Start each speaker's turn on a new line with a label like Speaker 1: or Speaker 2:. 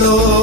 Speaker 1: valor.